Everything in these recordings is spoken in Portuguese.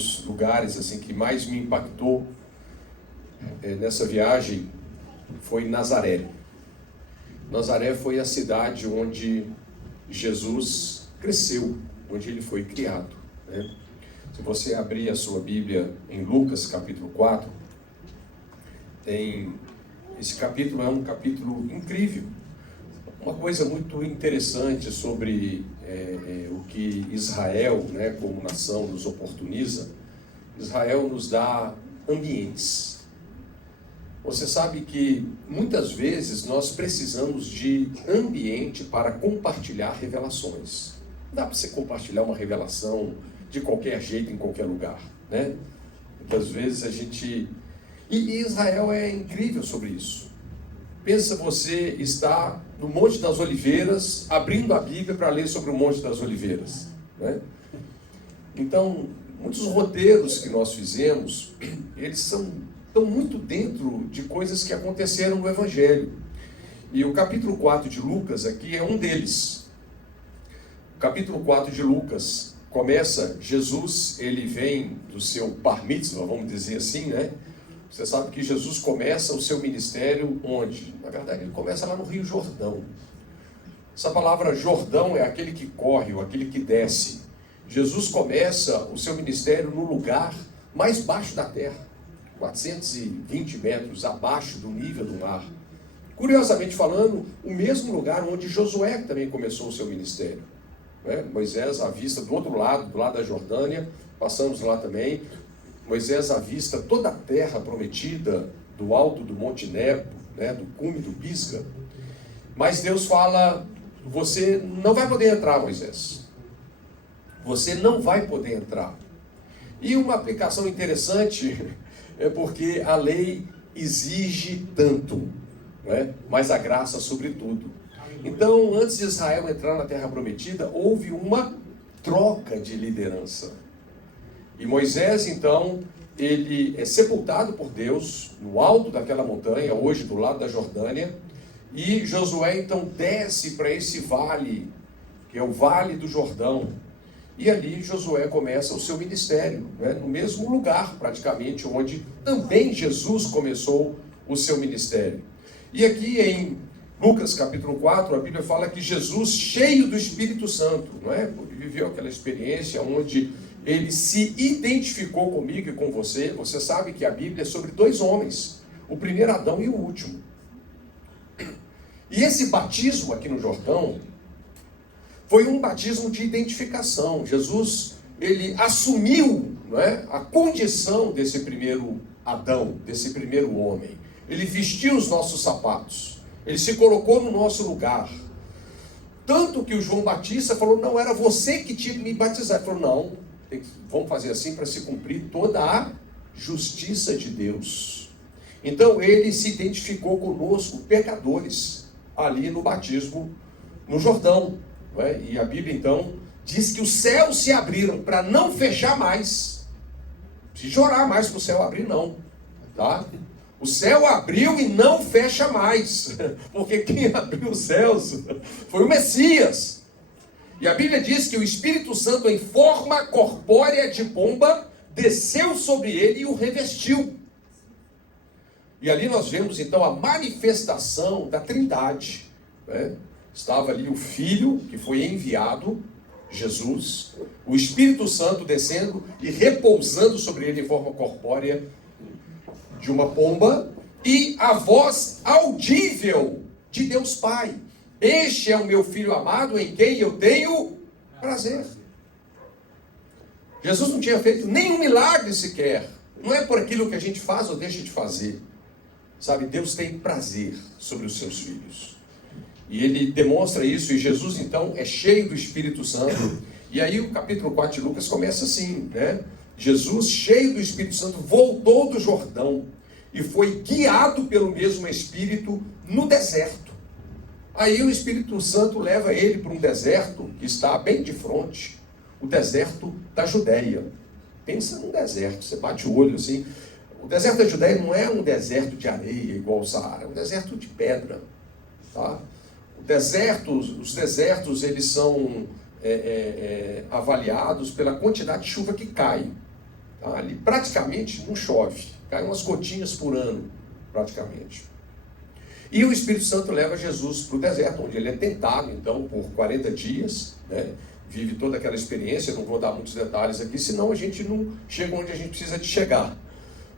dos lugares assim que mais me impactou nessa viagem foi Nazaré. Nazaré foi a cidade onde Jesus cresceu, onde ele foi criado, né? Se você abrir a sua Bíblia em Lucas capítulo 4, esse capítulo é um capítulo incrível. Uma coisa muito interessante sobre o que Israel, né, como nação, nos oportuniza. Israel nos dá ambientes. Você sabe que muitas vezes nós precisamos de ambiente para compartilhar revelações. Não dá para você compartilhar uma revelação de qualquer jeito, em qualquer lugar, né? Muitas vezes a gente... E Israel é incrível sobre isso. Pensa, você está no Monte das Oliveiras, abrindo a Bíblia para ler sobre o Monte das Oliveiras, né? Então, muitos roteiros que nós fizemos, eles estão muito dentro de coisas que aconteceram no Evangelho. E o capítulo 4 de Lucas aqui é um deles. O capítulo 4 de Lucas começa, Jesus, ele vem do seu bar mitzvah, vamos dizer assim, né? Você sabe que Jesus começa o seu ministério onde? Na verdade, ele começa lá no Rio Jordão. Essa palavra Jordão é aquele que corre, ou aquele que desce. Jesus começa o seu ministério no lugar mais baixo da terra, 420 metros abaixo do nível do mar. Curiosamente falando, o mesmo lugar onde Josué também começou o seu ministério, né? Moisés avista do outro lado, do lado da Jordânia, passamos lá também. Moisés avista toda a terra prometida do alto do Monte Nebo, né, do cume do Pisga. Mas Deus fala, você não vai poder entrar, Moisés. Você não vai poder entrar. E uma aplicação interessante é porque a lei exige tanto, né, mas a graça sobretudo. Então, antes de Israel entrar na terra prometida, houve uma troca de liderança. E Moisés, então, ele é sepultado por Deus no alto daquela montanha, hoje do lado da Jordânia, e Josué, então, desce para esse vale, que é o Vale do Jordão, e ali Josué começa o seu ministério, né, no mesmo lugar, praticamente, onde também Jesus começou o seu ministério. E aqui em Lucas capítulo 4, a Bíblia fala que Jesus, cheio do Espírito Santo, não é? Porque viveu aquela experiência onde ele se identificou comigo e com você. Você sabe que a Bíblia é sobre dois homens, o primeiro Adão e o último. E esse batismo aqui no Jordão foi um batismo de identificação. Jesus, ele assumiu, não é, a condição desse primeiro Adão, desse primeiro homem. Ele vestiu os nossos sapatos, ele se colocou no nosso lugar. Tanto que o João Batista falou, não, era você que tinha que me batizar. Ele falou, não, vamos fazer assim para se cumprir toda a justiça de Deus. Então ele se identificou conosco, pecadores, ali no batismo no Jordão, não é? E a Bíblia então diz que os céus se abriram para não fechar mais. Se chorar mais para o céu abrir, não, tá? O céu abriu e não fecha mais, porque quem abriu os céus foi o Messias. E a Bíblia diz que o Espírito Santo, em forma corpórea de pomba, desceu sobre ele e o revestiu. E ali nós vemos então a manifestação da Trindade, né? Estava ali o Filho, que foi enviado, Jesus, o Espírito Santo descendo e repousando sobre ele em forma corpórea de uma pomba, e a voz audível de Deus Pai. Este é o meu Filho amado, em quem eu tenho prazer. Jesus não tinha feito nenhum milagre sequer. Não é por aquilo que a gente faz ou deixa de fazer. Sabe, Deus tem prazer sobre os seus filhos. E ele demonstra isso, e Jesus então é cheio do Espírito Santo. E aí o capítulo 4 de Lucas começa assim, né? Jesus, cheio do Espírito Santo, voltou do Jordão e foi guiado pelo mesmo Espírito no deserto. Aí o Espírito Santo leva ele para um deserto que está bem de frente, o deserto da Judéia. Pensa num deserto, você bate o olho assim. O deserto da Judéia não é um deserto de areia igual o Saara, é um deserto de pedra, tá? Os desertos eles são avaliados pela quantidade de chuva que cai. Tá? Ali praticamente não chove, cai umas gotinhas por ano, praticamente. E o Espírito Santo leva Jesus para o deserto, onde ele é tentado, então, por 40 dias, né? Vive toda aquela experiência. Não vou dar muitos detalhes aqui, senão a gente não chega onde a gente precisa de chegar.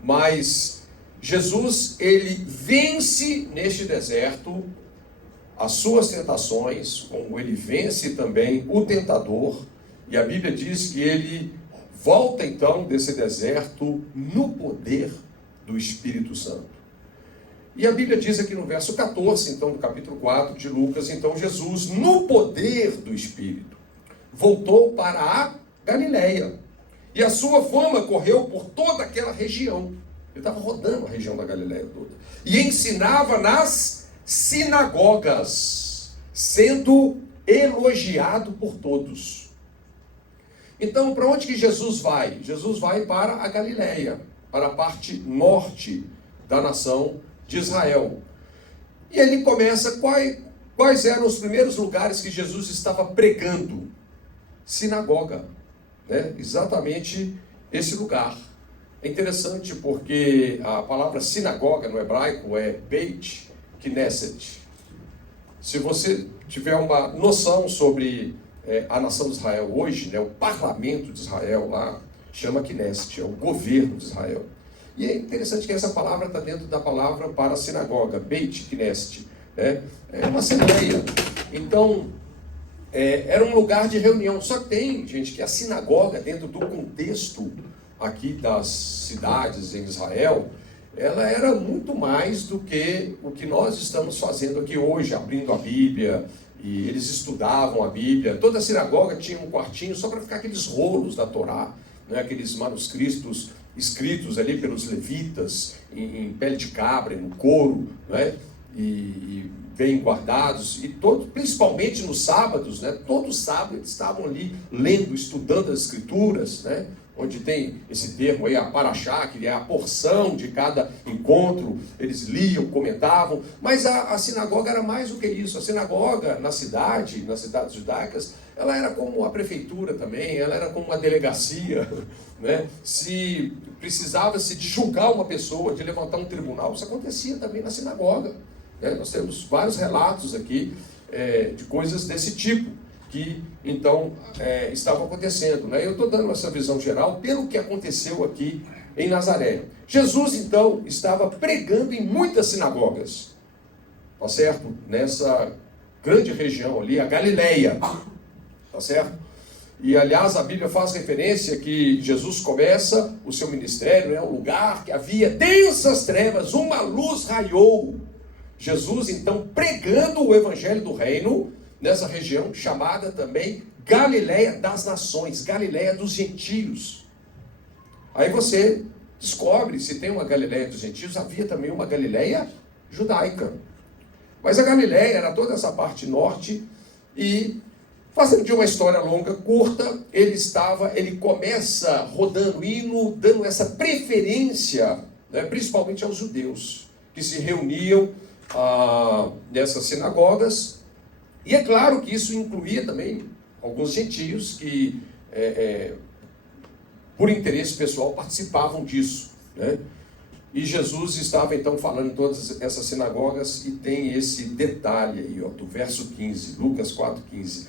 Mas Jesus, ele vence neste deserto as suas tentações, como ele vence também o tentador, e a Bíblia diz que ele volta então desse deserto no poder do Espírito Santo. E a Bíblia diz aqui no verso 14, então, do capítulo 4 de Lucas, então Jesus, no poder do Espírito, voltou para a Galileia. E a sua fama correu por toda aquela região. Ele estava rodando a região da Galileia toda. E ensinava nas sinagogas, sendo elogiado por todos. Então, para onde que Jesus vai? Jesus vai para a Galileia, para a parte norte da nação de Israel. E ele começa, quais eram os primeiros lugares que Jesus estava pregando? Sinagoga, né? Exatamente esse lugar. É interessante porque a palavra sinagoga no hebraico é Beit Knesset. Se você tiver uma noção sobre a nação de Israel hoje, né, o parlamento de Israel lá, chama Knesset, é o governo de Israel. E é interessante que essa palavra está dentro da palavra para sinagoga, Beit Knesset, né? É uma assembleia. Então, era um lugar de reunião. Só que tem, gente, que a sinagoga, dentro do contexto aqui das cidades em Israel, ela era muito mais do que o que nós estamos fazendo aqui hoje, abrindo a Bíblia, e eles estudavam a Bíblia. Toda a sinagoga tinha um quartinho só para ficar aqueles rolos da Torá, né, aqueles manuscritos escritos ali pelos levitas, em pele de cabra, no couro, né, e bem guardados, e principalmente nos sábados, né, todo sábado eles estavam ali lendo, estudando as escrituras, né, onde tem esse termo aí, a paraxá, que é a porção de cada encontro, eles liam, comentavam, mas a sinagoga era mais do que isso. A sinagoga nas cidades judaicas, ela era como a prefeitura também, ela era como uma delegacia, né? Se precisava-se de julgar uma pessoa, de levantar um tribunal, isso acontecia também na sinagoga, né? Nós temos vários relatos aqui de coisas desse tipo, que então estavam acontecendo, né? Eu estou dando essa visão geral pelo que aconteceu aqui em Nazaré. Jesus então estava pregando em muitas sinagogas, tá certo? Nessa grande região ali, a Galileia, tá certo? E aliás a Bíblia faz referência que Jesus começa o seu ministério, um lugar que havia densas trevas, uma luz raiou. Jesus então pregando o evangelho do reino nessa região chamada também Galileia das Nações, Galileia dos Gentios. Aí você descobre, se tem uma Galileia dos Gentios, havia também uma Galileia judaica. Mas a Galileia era toda essa parte norte, e fazendo de uma história longa, curta, ele começa rodando hino, dando essa preferência, né, principalmente aos judeus, que se reuniam nessas sinagogas. E é claro que isso incluía também alguns gentios que, por interesse pessoal, participavam disso, né? E Jesus estava então falando em todas essas sinagogas, e tem esse detalhe aí, do verso 15, Lucas 4,15.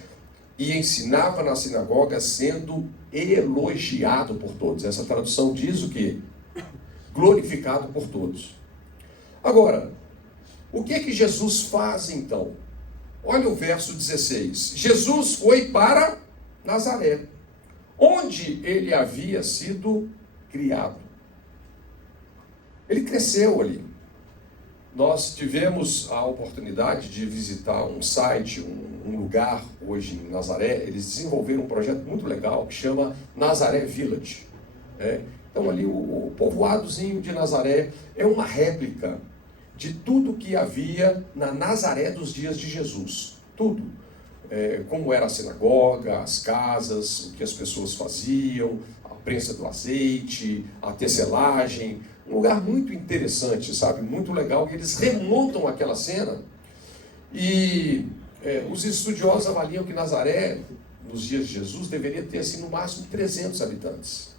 E ensinava na sinagoga sendo elogiado por todos. Essa tradução diz o quê? Glorificado por todos. Agora, o que é que Jesus faz então? Olha o verso 16. Jesus foi para Nazaré, onde ele havia sido criado. Ele cresceu ali. Nós tivemos a oportunidade de visitar um site, um lugar hoje em Nazaré. Eles desenvolveram um projeto muito legal que chama Nazaré Village. Então ali o povoadozinho de Nazaré é uma réplica de tudo que havia na Nazaré dos dias de Jesus. Tudo. Como era a sinagoga, as casas, o que as pessoas faziam, a prensa do azeite, a tecelagem. Um lugar muito interessante, sabe? Muito legal. E eles remontam aquela cena. E os estudiosos avaliam que Nazaré, nos dias de Jesus, deveria ter assim, no máximo 300 habitantes.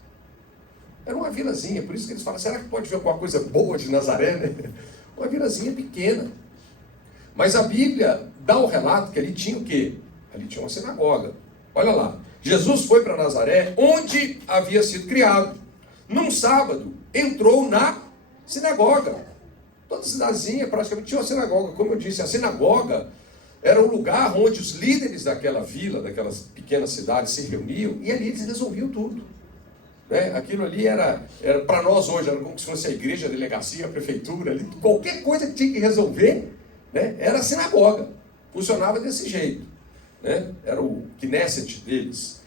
Era uma vilazinha, por isso que eles falam, será que pode ver alguma coisa boa de Nazaré, né? Uma vilazinha pequena. Mas a Bíblia dá o relato que ali tinha o quê? Ali tinha uma sinagoga. Olha lá, Jesus foi para Nazaré, onde havia sido criado. Num sábado, entrou na sinagoga. Toda cidadezinha praticamente tinha uma sinagoga. Como eu disse, a sinagoga era o lugar onde os líderes daquela vila, daquelas pequenas cidades se reuniam e ali eles resolviam tudo. Né? Aquilo ali era para nós hoje, era como se fosse a igreja, a delegacia, a prefeitura, ali, qualquer coisa que tinha que resolver, né? Era a sinagoga. Funcionava desse jeito. Né? Era o Knesset deles.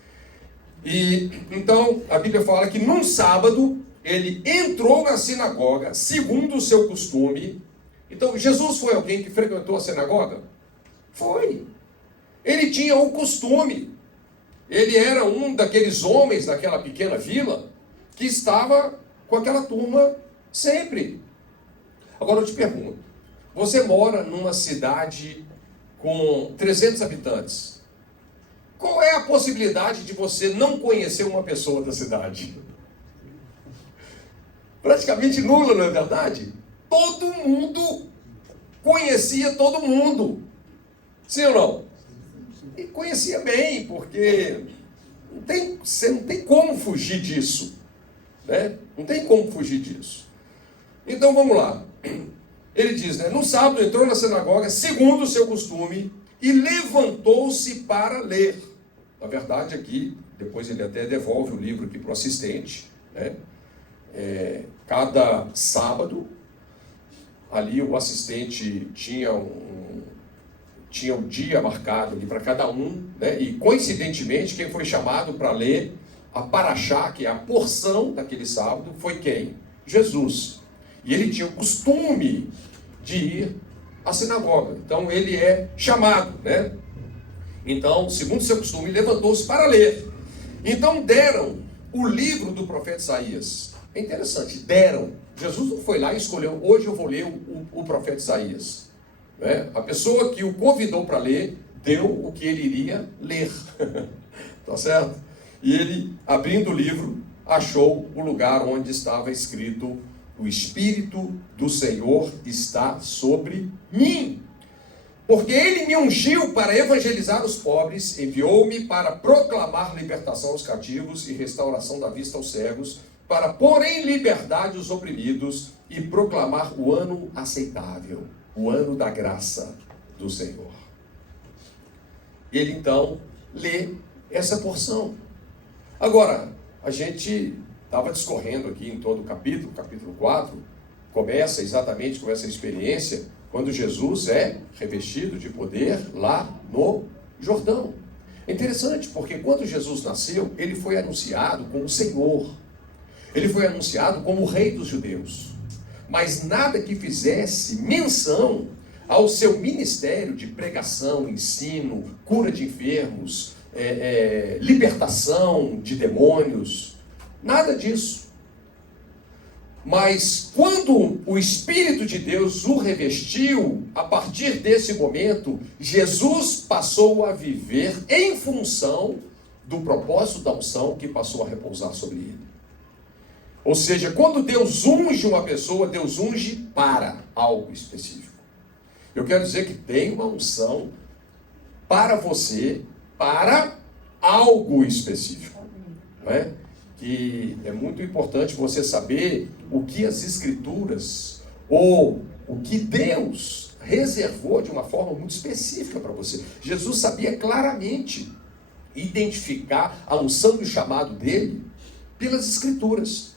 E então a Bíblia fala que num sábado ele entrou na sinagoga segundo o seu costume. Então Jesus foi alguém que frequentou a sinagoga? Foi. Ele tinha o costume. Ele era um daqueles homens daquela pequena vila que estava com aquela turma sempre. Agora eu te pergunto, você mora numa cidade com 300 habitantes. Qual é a possibilidade de você não conhecer uma pessoa da cidade? Praticamente nula, não é verdade? Todo mundo conhecia todo mundo. Sim ou não? E conhecia bem, porque você não tem como fugir disso. Né? Não tem como fugir disso. Então vamos lá. Ele diz, né? No sábado entrou na sinagoga, segundo o seu costume, e levantou-se para ler. Na verdade, aqui, depois ele até devolve o livro aqui para o assistente. Né? Cada sábado, ali o assistente tinha um dia marcado ali para cada um, né? E coincidentemente, quem foi chamado para ler a paraxá, que é a porção daquele sábado, foi quem? Jesus. E ele tinha o costume de ir à sinagoga. Então ele é chamado, né? Então, segundo seu costume, levantou-se para ler. Então deram o livro do profeta Isaías. É interessante, deram. Jesus não foi lá e escolheu, hoje eu vou ler o profeta Isaías. Né? A pessoa que o convidou para ler, deu o que ele iria ler. Tá certo? E ele, abrindo o livro, achou o lugar onde estava escrito: o Espírito do Senhor está sobre mim, porque ele me ungiu para evangelizar os pobres, enviou-me para proclamar libertação aos cativos e restauração da vista aos cegos, para pôr em liberdade os oprimidos e proclamar o ano aceitável, o ano da graça do Senhor. Ele então lê essa porção. Agora, a gente estava discorrendo aqui em todo o capítulo 4, começa exatamente com essa experiência, quando Jesus é revestido de poder lá no Jordão. É interessante, porque quando Jesus nasceu, ele foi anunciado como Senhor. Ele foi anunciado como o Rei dos Judeus. Mas nada que fizesse menção ao seu ministério de pregação, ensino, cura de enfermos, libertação de demônios. Nada disso. Mas quando o Espírito de Deus o revestiu, a partir desse momento, Jesus passou a viver em função do propósito da unção que passou a repousar sobre ele. Ou seja, quando Deus unge uma pessoa, Deus unge para algo específico. Eu quero dizer que tem uma unção para você, para algo específico. Não é? Que é muito importante você saber o que as Escrituras, ou o que Deus reservou de uma forma muito específica para você. Jesus sabia claramente identificar a unção e o chamado dele pelas Escrituras.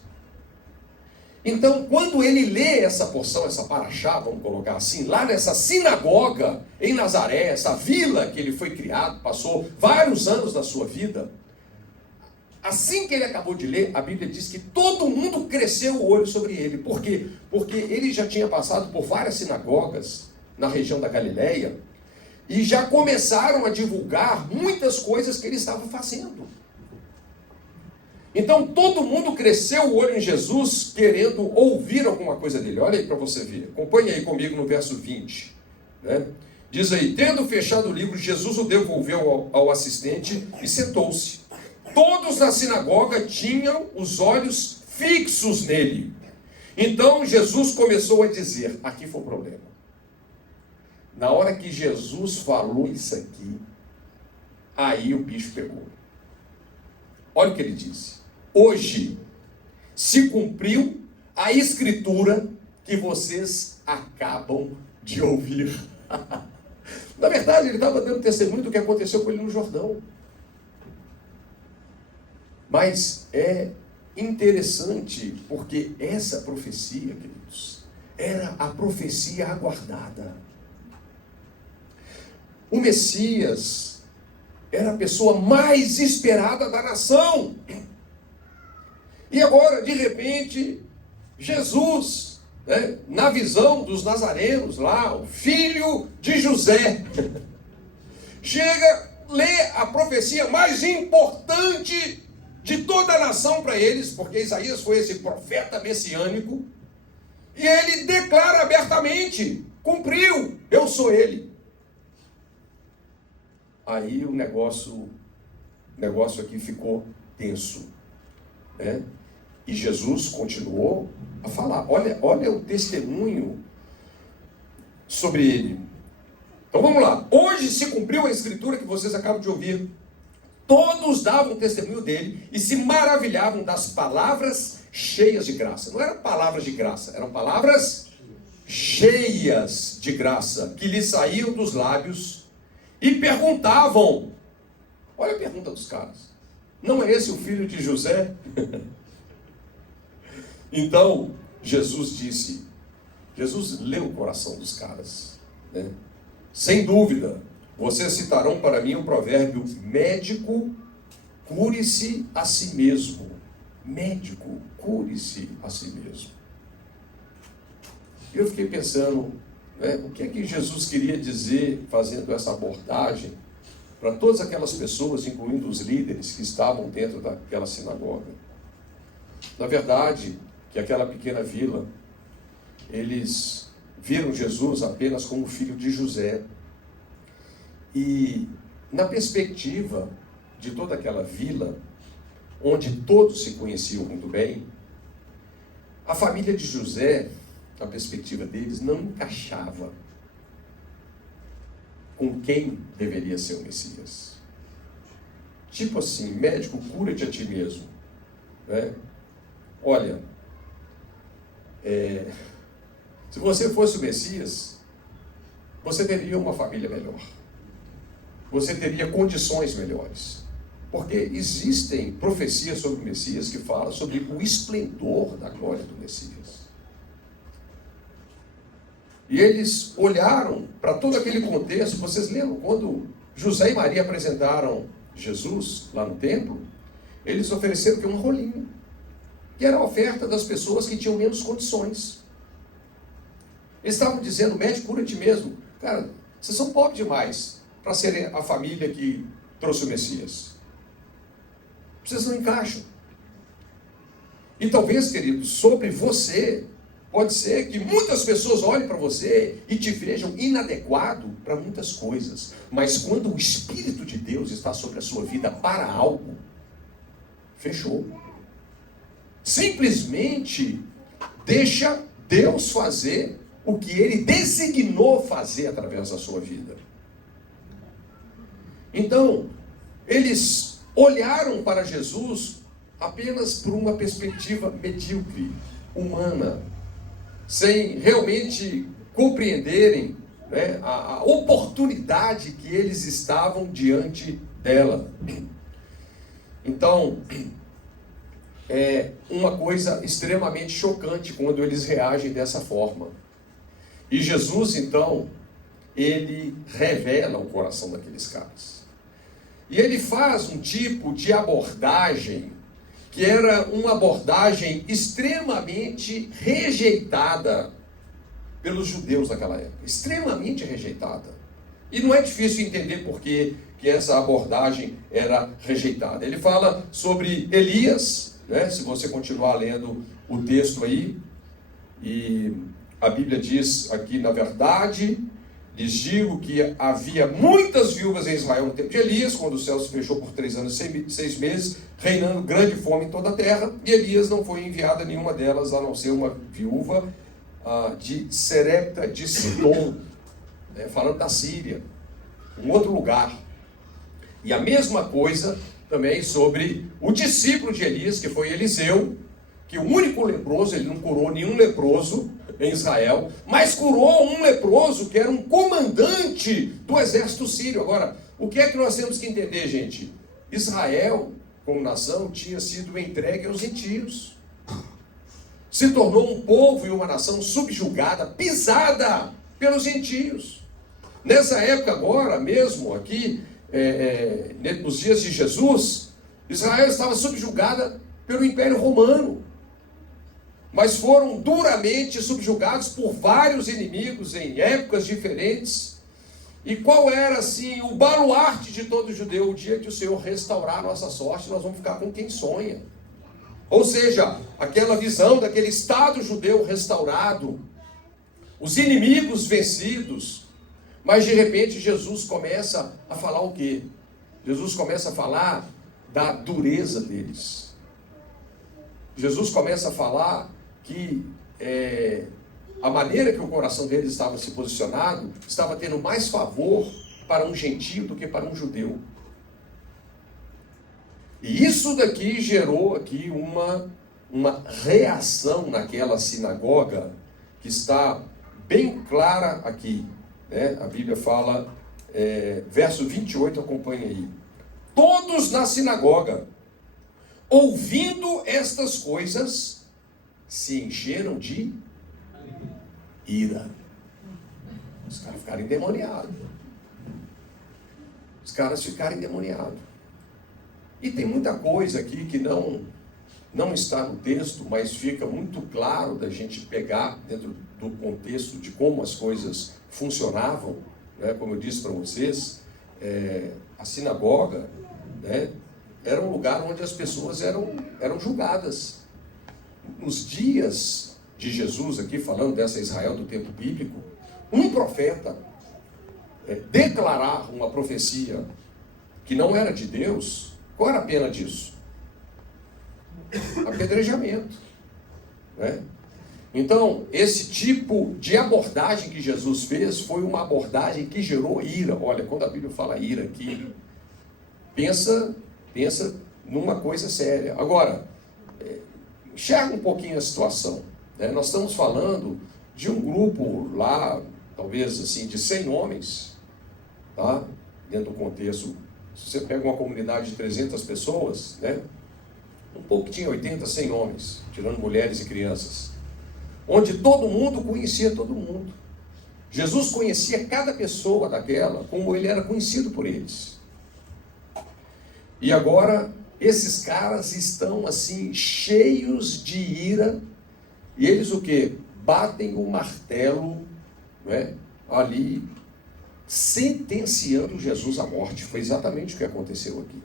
Então, quando ele lê essa porção, essa paraxá, vamos colocar assim, lá nessa sinagoga em Nazaré, essa vila que ele foi criado, passou vários anos da sua vida, assim que ele acabou de ler, a Bíblia diz que todo mundo cresceu o olho sobre ele. Por quê? Porque ele já tinha passado por várias sinagogas na região da Galileia e já começaram a divulgar muitas coisas que ele estava fazendo. Então todo mundo cresceu o olho em Jesus, querendo ouvir alguma coisa dele. Olha aí para você ver. Acompanhe aí comigo no verso 20. Né? Diz aí: tendo fechado o livro, Jesus o devolveu ao assistente e sentou-se. Todos na sinagoga tinham os olhos fixos nele. Então Jesus começou a dizer, aqui foi o problema. Na hora que Jesus falou isso aqui, aí o bicho pegou. Olha o que ele disse. Hoje se cumpriu a escritura que vocês acabam de ouvir. Na verdade, ele estava dando testemunho do que aconteceu com ele no Jordão. Mas é interessante, porque essa profecia, queridos, era a profecia aguardada. O Messias era a pessoa mais esperada da nação. E agora, de repente, Jesus, né, na visão dos nazarenos lá, o filho de José, chega, lê a profecia mais importante de toda a nação para eles, porque Isaías foi esse profeta messiânico, e ele declara abertamente, cumpriu, eu sou ele. Aí o negócio aqui ficou tenso, né? E Jesus continuou a falar. Olha o testemunho sobre ele. Então vamos lá. Hoje se cumpriu a escritura que vocês acabam de ouvir. Todos davam testemunho dele e se maravilhavam das palavras cheias de graça. Não eram palavras de graça, eram palavras cheias de graça que lhe saíam dos lábios e perguntavam. Olha a pergunta dos caras. Não é esse o filho de José? Então, Jesus leu o coração dos caras, né? Sem dúvida, vocês citarão para mim o provérbio, médico, cure-se a si mesmo. Médico, cure-se a si mesmo. Eu fiquei pensando, né, o que é que Jesus queria dizer fazendo essa abordagem para todas aquelas pessoas, incluindo os líderes que estavam dentro daquela sinagoga. Na verdade, que aquela pequena vila, eles viram Jesus apenas como filho de José. E na perspectiva de toda aquela vila, onde todos se conheciam muito bem, a família de José, na perspectiva deles, não encaixava com quem deveria ser o Messias. Tipo assim, médico, cura-te a ti mesmo, né? Olha, se você fosse o Messias, você teria uma família melhor. Você teria condições melhores. Porque existem profecias sobre o Messias que falam sobre o esplendor da glória do Messias. E eles olharam para todo aquele contexto. Vocês lembram quando José e Maria apresentaram Jesus lá no templo? Eles ofereceram que um rolinho, que era a oferta das pessoas que tinham menos condições. Eles estavam dizendo, médico, cura-te mesmo. Cara, vocês são pobres demais para serem a família que trouxe o Messias. Vocês não encaixam. E talvez, querido, sobre você, pode ser que muitas pessoas olhem para você e te vejam inadequado para muitas coisas. Mas quando o Espírito de Deus está sobre a sua vida para algo, fechou. Simplesmente deixa Deus fazer o que Ele designou fazer através da sua vida. Então, eles olharam para Jesus apenas por uma perspectiva medíocre, humana, sem realmente compreenderem, né, a oportunidade que eles estavam diante dela. Então, é uma coisa extremamente chocante quando eles reagem dessa forma. E Jesus, então, ele revela o coração daqueles caras. E ele faz um tipo de abordagem que era uma abordagem extremamente rejeitada pelos judeus daquela época. Extremamente rejeitada. E não é difícil entender por que essa abordagem era rejeitada. Ele fala sobre Elias, né? Se você continuar lendo o texto aí, e a Bíblia diz aqui, na verdade, Lhes digo que havia muitas viúvas em Israel no tempo de Elias, quando o céu se fechou por 3 anos e 6 meses, reinando grande fome em toda a terra, e Elias não foi enviado a nenhuma delas, a não ser uma viúva de Serepta de Sidom, falando da Síria, um outro lugar. E a mesma coisa também sobre o discípulo de Elias, que foi Eliseu, que o único leproso, ele não curou nenhum leproso em Israel, mas curou um leproso que era um comandante do exército sírio. Agora, o que é que nós temos que entender, gente? Israel, como nação, tinha sido entregue aos gentios. Se tornou um povo e uma nação subjugada, pisada pelos gentios. Nessa época agora, mesmo aqui, nos dias de Jesus, Israel estava subjugada pelo Império Romano. Mas foram duramente subjugados por vários inimigos em épocas diferentes. E qual era, assim, o baluarte de todo judeu? O dia que o Senhor restaurar a nossa sorte, nós vamos ficar com quem sonha. Ou seja, aquela visão daquele Estado judeu restaurado, os inimigos vencidos. Mas de repente Jesus começa a falar o quê? Jesus começa a falar da dureza deles. Jesus começa a falar que a maneira que o coração deles estava se posicionado estava tendo mais favor para um gentio do que para um judeu. E isso daqui gerou aqui uma reação naquela sinagoga que está bem clara aqui, né? A Bíblia fala, verso 28, acompanha aí. Todos na sinagoga, ouvindo estas coisas, se encheram de ira. Os caras ficaram endemoniados. Os caras ficaram endemoniados. E tem muita coisa aqui que não está no texto, mas fica muito claro da gente pegar dentro do contexto de como as coisas funcionavam, né? Como eu disse para vocês, a sinagoga, né, era um lugar onde as pessoas eram julgadas. Nos dias de Jesus, aqui falando dessa Israel do tempo bíblico, um profeta declarar uma profecia que não era de Deus, qual era a pena disso? Apedrejamento, né? Então, esse tipo de abordagem que Jesus fez foi uma abordagem que gerou ira. Olha, quando a Bíblia fala ira aqui, pensa numa coisa séria. Agora, enxerga um pouquinho a situação, né? Nós estamos falando de um grupo lá, talvez assim, de 100 homens, tá? Dentro do contexto, se você pega uma comunidade de 300 pessoas, né? Um pouco tinha 80, 100 homens, tirando mulheres e crianças, onde todo mundo conhecia todo mundo. Jesus conhecia cada pessoa daquela como ele era conhecido por eles. E agora esses caras estão assim cheios de ira, e eles o quê? Batem o martelo, não é? Ali, sentenciando Jesus à morte. Foi exatamente o que aconteceu aqui.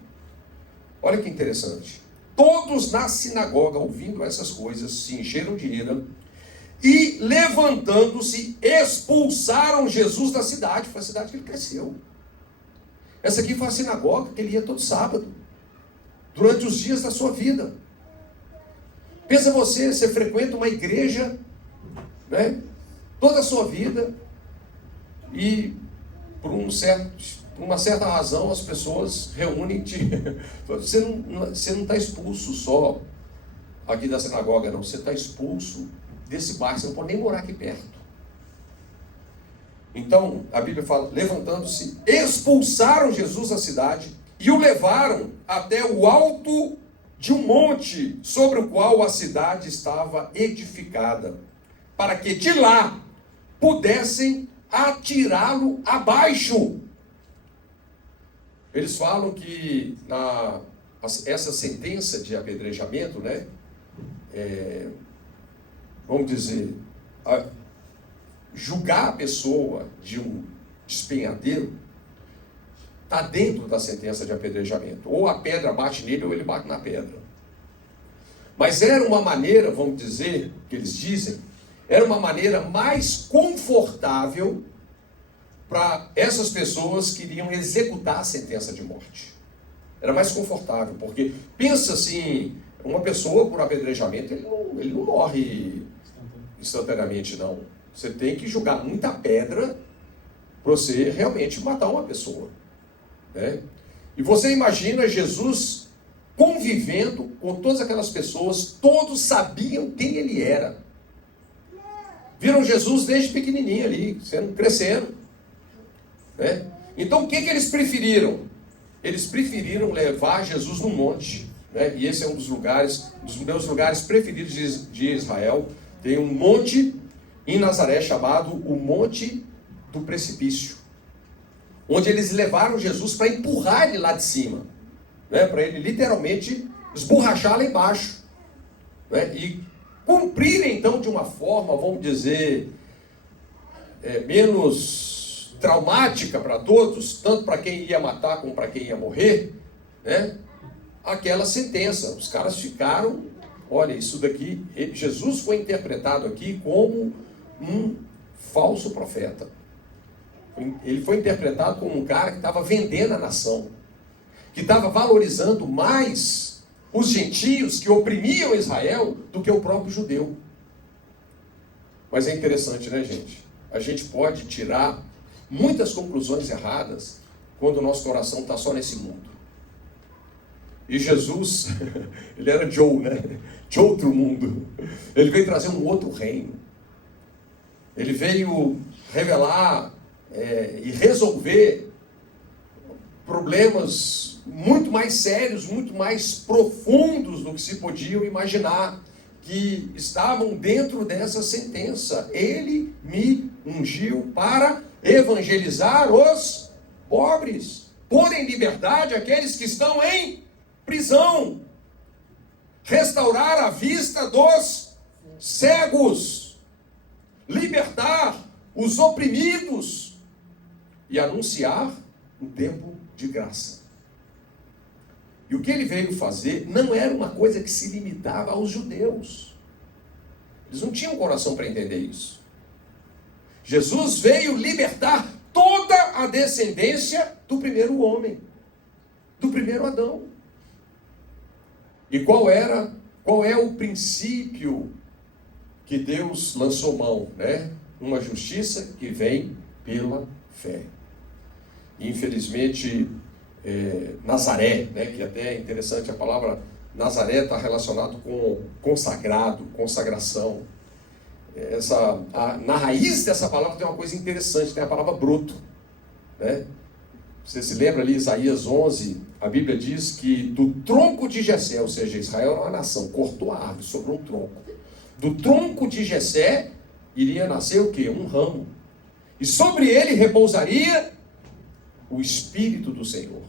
Olha que interessante. Todos na sinagoga, ouvindo essas coisas, se encheram de ira e, levantando-se, expulsaram Jesus da cidade. Foi a cidade que ele cresceu. Essa aqui foi a sinagoga que ele ia todo sábado, durante os dias da sua vida. Pensa você frequenta uma igreja, né, toda a sua vida, e por uma certa razão as pessoas reúnem-te. Você não está expulso só aqui da sinagoga, não. Você está expulso desse bairro, você não pode nem morar aqui perto. Então, a Bíblia fala, levantando-se, expulsaram Jesus da cidade e o levaram até o alto de um monte sobre o qual a cidade estava edificada, para que de lá pudessem atirá-lo abaixo. Eles falam que essa sentença de apedrejamento, né, vamos dizer, julgar a pessoa de um despenhadeiro, está dentro da sentença de apedrejamento. Ou a pedra bate nele, ou ele bate na pedra. Mas era uma maneira, vamos dizer, que eles dizem, era uma maneira mais confortável para essas pessoas que iriam executar a sentença de morte. Era mais confortável, porque pensa assim, uma pessoa por apedrejamento, ele não morre instantaneamente, não. Você tem que jogar muita pedra para você realmente matar uma pessoa, né? E você imagina Jesus convivendo com todas aquelas pessoas, todos sabiam quem ele era. Viram Jesus desde pequenininho ali, crescendo, né? Então o que eles preferiram? Eles preferiram levar Jesus no monte, né? E esse é um dos meus lugares preferidos de Israel. Tem um monte em Nazaré chamado o Monte do Precipício, onde eles levaram Jesus para empurrar ele lá de cima, né? Para ele literalmente esborrachar lá embaixo, né? E cumprir então de uma forma, vamos dizer, menos traumática para todos, tanto para quem ia matar como para quem ia morrer, né? Aquela sentença. Os caras ficaram, olha, isso daqui, Jesus foi interpretado aqui como um falso profeta. Ele foi interpretado como um cara que estava vendendo a nação, que estava valorizando mais os gentios que oprimiam Israel do que o próprio judeu. Mas é interessante, né, gente? A gente pode tirar muitas conclusões erradas quando o nosso coração está só nesse mundo. E Jesus, ele era Joe, né? De outro mundo. Ele veio trazer um outro reino. Ele veio revelar e resolver problemas muito mais sérios, muito mais profundos do que se podiam imaginar, que estavam dentro dessa sentença. Ele me ungiu para evangelizar os pobres, pôr em liberdade aqueles que estão em prisão, restaurar a vista dos cegos, libertar os oprimidos e anunciar um tempo de graça. E o que ele veio fazer não era uma coisa que se limitava aos judeus. Eles não tinham coração para entender isso. Jesus veio libertar toda a descendência do primeiro homem, do primeiro Adão. E qual é o princípio que Deus lançou mão, né? Uma justiça que vem pela fé. Infelizmente, Nazaré, né, que até é interessante, a palavra Nazaré está relacionado com consagrado, consagração. Na raiz dessa palavra tem uma coisa interessante, tem a palavra broto, né? Você se lembra ali, Isaías 11, a Bíblia diz que do tronco de Jessé, ou seja, Israel era uma nação, cortou a árvore, sobrou um tronco. Do tronco de Jessé iria nascer o quê? Um ramo. E sobre ele repousaria o Espírito do Senhor.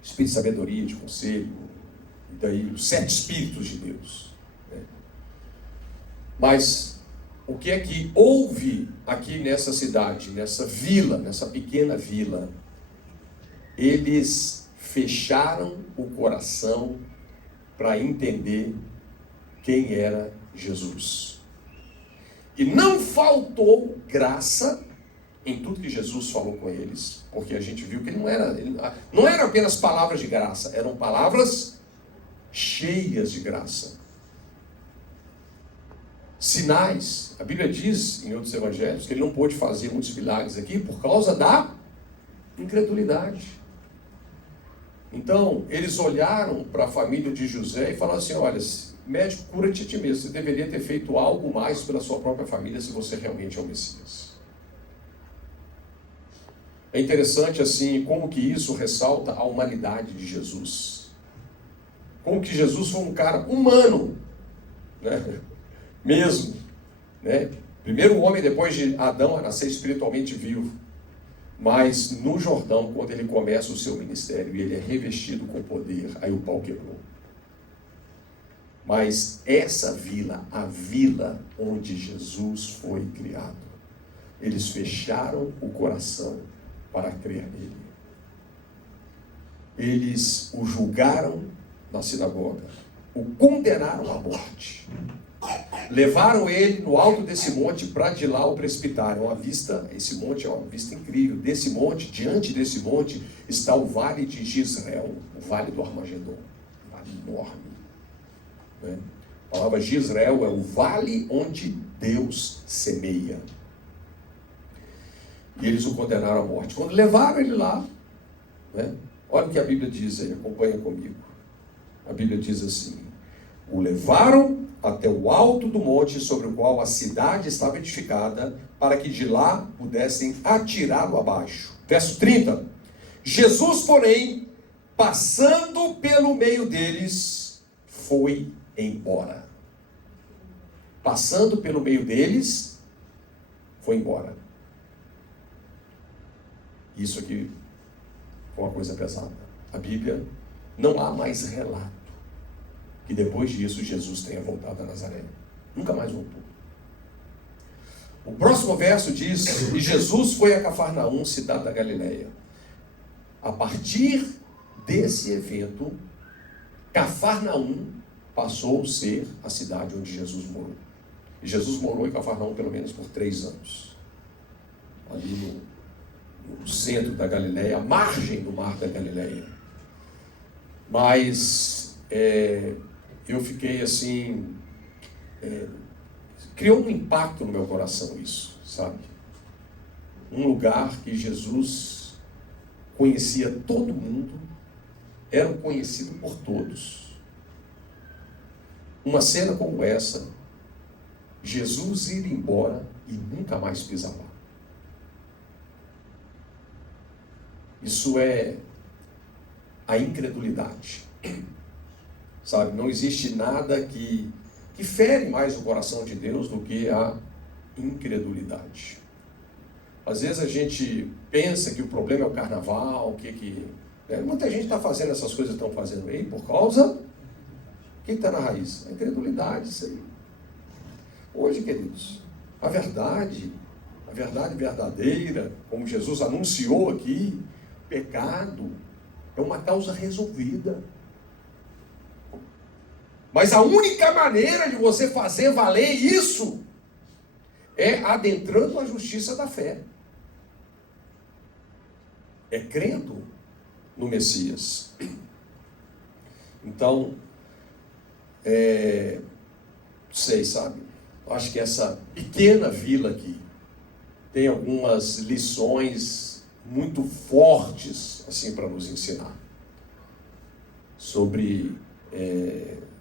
Espírito de sabedoria, de conselho, e daí os 7 Espíritos de Deus, né? Mas o que é que houve aqui nessa cidade, nessa vila, nessa pequena vila? Eles fecharam o coração para entender quem era Jesus. E não faltou graça em tudo que Jesus falou com eles, porque a gente viu que não eram apenas palavras de graça, eram palavras cheias de graça. Sinais, a Bíblia diz em outros evangelhos que ele não pôde fazer muitos milagres aqui por causa da incredulidade. Então, eles olharam para a família de José e falaram assim: olha, médico, cura-te a ti mesmo, você deveria ter feito algo mais pela sua própria família se você realmente é o Messias. É interessante assim, como que isso ressalta a humanidade de Jesus. Como que Jesus foi um cara humano, né? Mesmo, né? Primeiro homem depois de Adão a nascer espiritualmente vivo. Mas no Jordão, quando ele começa o seu ministério e ele é revestido com poder, aí o pau quebrou. Mas essa vila, a vila onde Jesus foi criado, eles fecharam o coração para crer nele. Eles o julgaram na sinagoga, o condenaram à morte. Levaram ele no alto desse monte para de lá o precipitaram. Uma vista, esse monte é uma vista incrível. Desse monte, diante desse monte, está o vale de Jezreel, o vale do Armagedon. Um vale enorme. Né? A palavra Jezreel é o vale onde Deus semeia. E eles o condenaram à morte. Quando levaram ele lá, né? Olha o que a Bíblia diz aí, acompanha comigo. A Bíblia diz assim: o levaram até o alto do monte sobre o qual a cidade estava edificada, para que de lá pudessem atirá-lo abaixo. Verso 30. Jesus, porém, passando pelo meio deles, foi embora. Passando pelo meio deles, foi embora. Isso aqui foi uma coisa pesada. A Bíblia, não há mais relato que depois disso Jesus tenha voltado a Nazaré. Nunca mais voltou. O próximo verso diz: e Jesus foi a Cafarnaum, cidade da Galileia. A partir desse evento, Cafarnaum passou a ser a cidade onde Jesus morou. E Jesus morou em Cafarnaum pelo menos por 3 anos. Ali no centro da Galileia, à margem do mar da Galileia. Mas eu fiquei assim, criou um impacto no meu coração isso, sabe? Um lugar que Jesus conhecia todo mundo, era conhecido por todos. Uma cena como essa, Jesus ir embora e nunca mais pisar lá. Isso é a incredulidade. Sabe, não existe nada que fere mais o coração de Deus do que a incredulidade. Às vezes a gente pensa que o problema é o carnaval, muita gente está fazendo essas coisas que estão fazendo aí por causa... O que está na raiz? A incredulidade, isso aí. Hoje, queridos, a verdade verdadeira, como Jesus anunciou aqui, pecado é uma causa resolvida. Mas a única maneira de você fazer valer isso é adentrando a justiça da fé. É crendo no Messias. Então, vocês sabem, acho que essa pequena vila aqui tem algumas lições muito fortes assim para nos ensinar sobre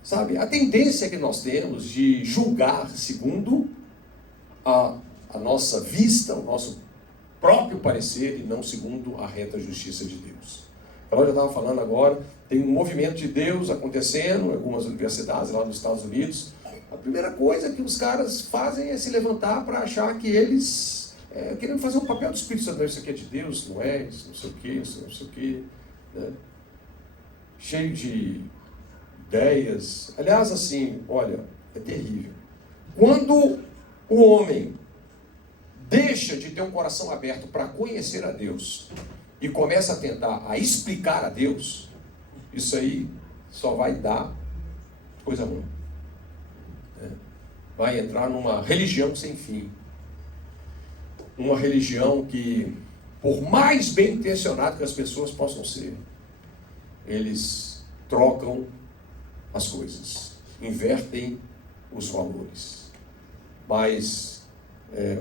sabe, a tendência que nós temos de julgar segundo a nossa vista, o nosso próprio parecer, e não segundo a reta justiça de Deus. Então, eu estava falando agora, tem um movimento de Deus acontecendo em algumas universidades lá nos Estados Unidos. A primeira coisa que os caras fazem é se levantar para achar que eles querendo fazer o papel do Espírito Santo. Isso aqui é de Deus, não é? Isso não sei o quê, isso não sei o quê. Né? Cheio de ideias. Aliás, assim, olha, é terrível. Quando o homem deixa de ter um coração aberto para conhecer a Deus e começa a tentar a explicar a Deus, isso aí só vai dar coisa ruim. Vai entrar numa religião sem fim. Uma religião que, por mais bem intencionado que as pessoas possam ser, eles trocam as coisas, invertem os valores. Mas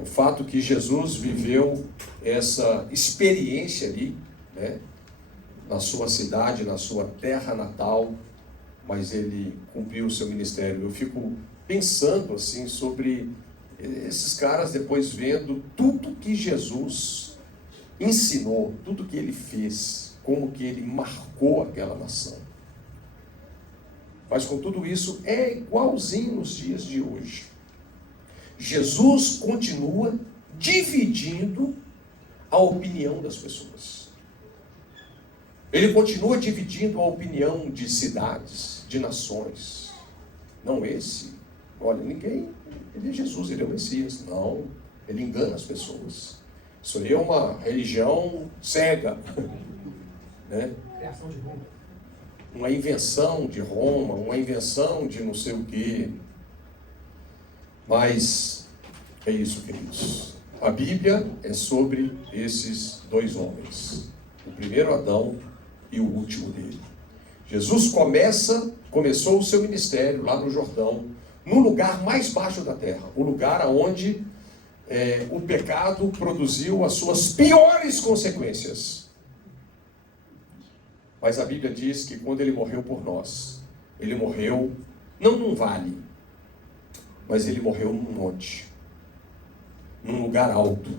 o fato que Jesus viveu essa experiência ali, né, na sua cidade, na sua terra natal, mas ele cumpriu o seu ministério. Eu fico pensando assim sobre esses caras depois vendo tudo que Jesus ensinou, tudo que ele fez, como que ele marcou aquela nação. Mas com tudo isso é igualzinho nos dias de hoje. Jesus continua dividindo a opinião das pessoas. Ele continua dividindo a opinião de cidades, de nações. Não esse. Olha, ninguém... Ele é Jesus, ele é o Messias. Não, ele engana as pessoas. Isso aí é uma religião cega. Né? Criação de Roma. Uma invenção de Roma, uma invenção de não sei o quê. Mas é isso, queridos. A Bíblia é sobre esses dois homens, o primeiro Adão e o último dele. Jesus começou o seu ministério lá no Jordão, no lugar mais baixo da terra, o lugar onde o pecado produziu as suas piores consequências. Mas a Bíblia diz que quando ele morreu por nós, ele morreu não num vale, mas ele morreu num monte, num lugar alto,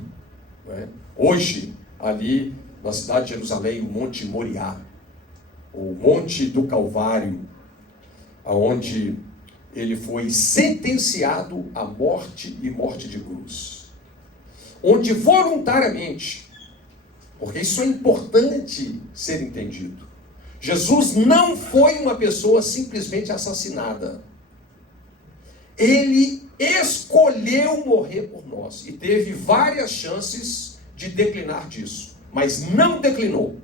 né? Hoje, ali na cidade de Jerusalém, o Monte Moriá, o Monte do Calvário, aonde ele foi sentenciado à morte e morte de cruz, onde voluntariamente, porque isso é importante ser entendido, Jesus não foi uma pessoa simplesmente assassinada. Ele escolheu morrer por nós e teve várias chances de declinar disso, mas não declinou.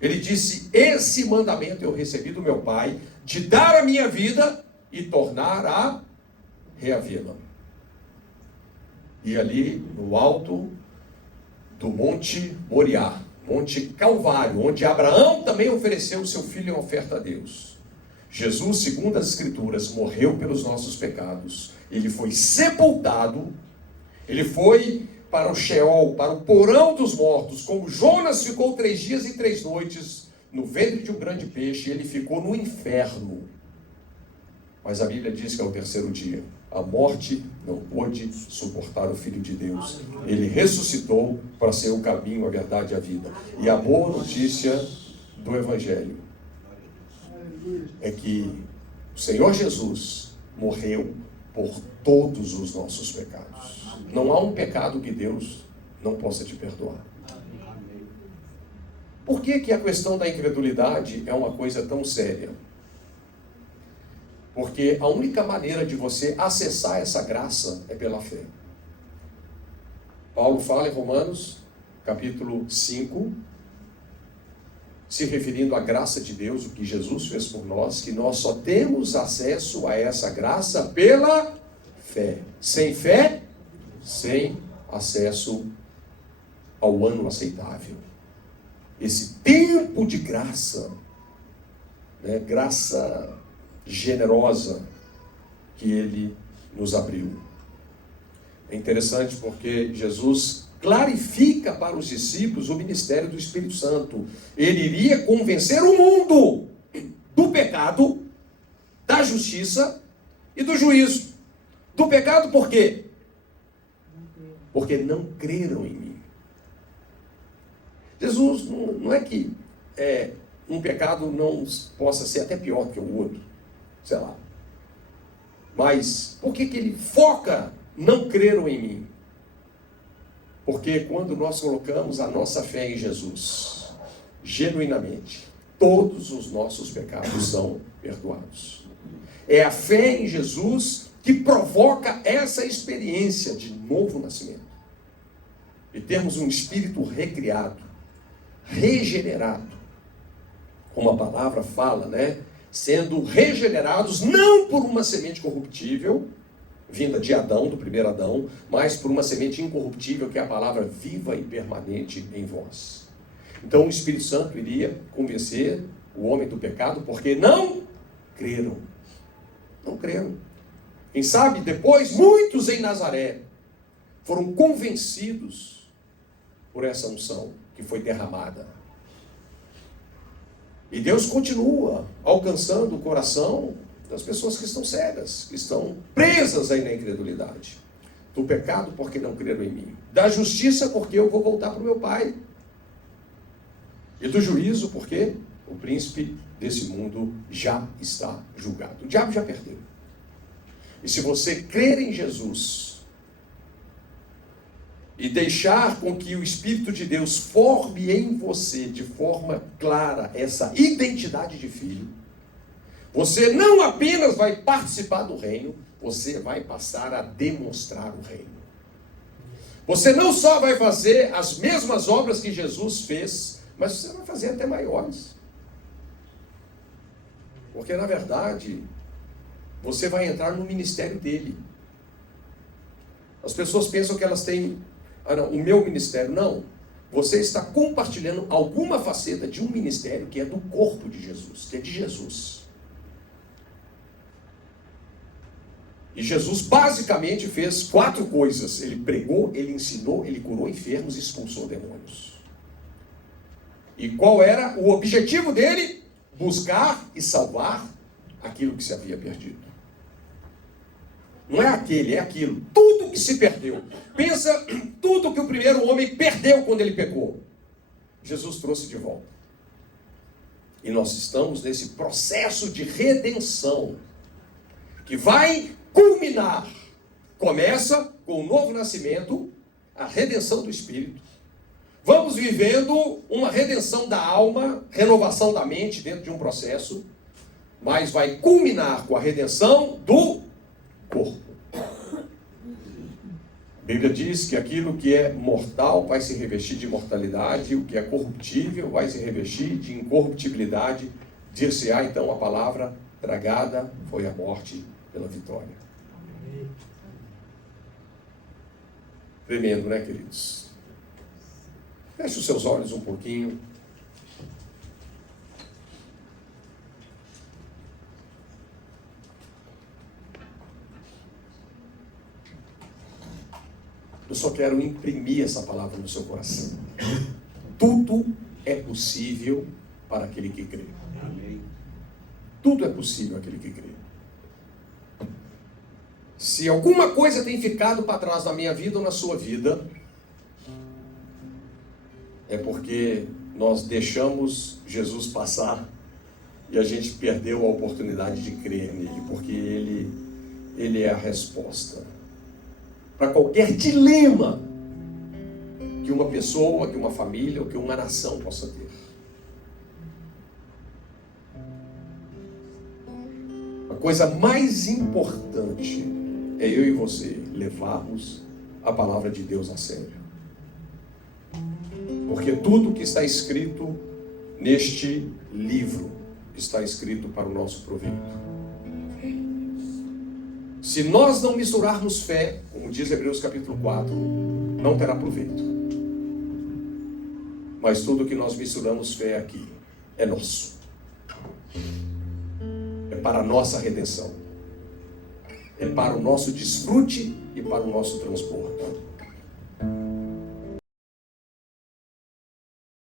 Ele disse: esse mandamento eu recebi do meu Pai, de dar a minha vida e tornar a reavê-la. E ali no alto do Monte Moriá, Monte Calvário, onde Abraão também ofereceu o seu filho em oferta a Deus, Jesus, segundo as Escrituras, morreu pelos nossos pecados. Ele foi sepultado, ele foi para o Sheol, para o porão dos mortos, como Jonas ficou 3 dias e 3 noites no ventre de um grande peixe, ele ficou no inferno. Mas a Bíblia diz que ao terceiro dia, a morte não pôde suportar o Filho de Deus. Ele ressuscitou para ser o caminho, a verdade e a vida. E a boa notícia do Evangelho é que o Senhor Jesus morreu por todos os nossos pecados. Não há um pecado que Deus não possa te perdoar. Por que a questão da incredulidade é uma coisa tão séria? Porque a única maneira de você acessar essa graça é pela fé. Paulo fala em Romanos, capítulo 5, se referindo à graça de Deus, o que Jesus fez por nós, que nós só temos acesso a essa graça pela fé. Sem fé, sem acesso ao ano aceitável. Esse tempo de graça, né, graça generosa que Ele nos abriu. É interessante porque Jesus clarifica para os discípulos o ministério do Espírito Santo. Ele iria convencer o mundo do pecado, da justiça e do juízo. Do pecado por quê? Porque não creram em mim. Jesus, não é que um pecado não possa ser até pior que o outro, sei lá. Mas por que ele foca não creram em mim? Porque quando nós colocamos a nossa fé em Jesus, genuinamente, todos os nossos pecados são perdoados. É a fé em Jesus que provoca essa experiência de novo nascimento. E termos um espírito recriado, regenerado, como a palavra fala, né? Sendo regenerados não por uma semente corruptível, vinda de Adão, do primeiro Adão, mas por uma semente incorruptível, que é a palavra viva e permanente em vós. Então o Espírito Santo iria convencer o homem do pecado, porque não creram. Não creram. Quem sabe depois, muitos em Nazaré foram convencidos por essa unção que foi derramada. E Deus continua alcançando o coração das pessoas que estão cegas, que estão presas aí na incredulidade. Do pecado, porque não creram em mim. Da justiça, porque eu vou voltar para o meu Pai. E do juízo, porque o príncipe desse mundo já está julgado. O diabo já perdeu. E se você crer em Jesus e deixar com que o Espírito de Deus forme em você de forma clara essa identidade de filho, você não apenas vai participar do reino, você vai passar a demonstrar o reino. Você não só vai fazer as mesmas obras que Jesus fez, mas você vai fazer até maiores. Porque, na verdade, você vai entrar no ministério dele. As pessoas pensam que elas têm, não, o meu ministério. Não. Você está compartilhando alguma faceta de um ministério que é do corpo de Jesus, que é de Jesus. E Jesus basicamente fez 4 coisas. Ele pregou, ele ensinou, ele curou enfermos e expulsou demônios. E qual era o objetivo dele? Buscar e salvar aquilo que se havia perdido. Não é aquele, é aquilo. Tudo que se perdeu. Pensa tudo que o primeiro homem perdeu quando ele pecou. Jesus trouxe de volta. E nós estamos nesse processo de redenção que vai culminar. Começa com o novo nascimento, a redenção do espírito. Vamos vivendo uma redenção da alma, renovação da mente dentro de um processo, mas vai culminar com a redenção do corpo. A Bíblia diz que aquilo que é mortal vai se revestir de imortalidade, o que é corruptível vai se revestir de incorruptibilidade. Dir-se-á então a palavra: tragada foi a morte pela vitória. Tremendo, né, queridos? Feche os seus olhos um pouquinho. Eu só quero imprimir essa palavra no seu coração. Tudo é possível para aquele que crê. Tudo é possível àquele que crê. Se alguma coisa tem ficado para trás na minha vida ou na sua vida, é porque nós deixamos Jesus passar e a gente perdeu a oportunidade de crer nele, porque ele é a resposta para qualquer dilema que uma pessoa, que uma família ou que uma nação possa ter. A coisa mais importante é eu e você levarmos a palavra de Deus a sério. Porque tudo que está escrito neste livro está escrito para o nosso proveito. Se nós não misturarmos fé, como diz Hebreus capítulo 4, não terá proveito. Mas tudo que nós misturamos fé aqui é nosso. É para a nossa redenção. É para o nosso desfrute e para o nosso transporte.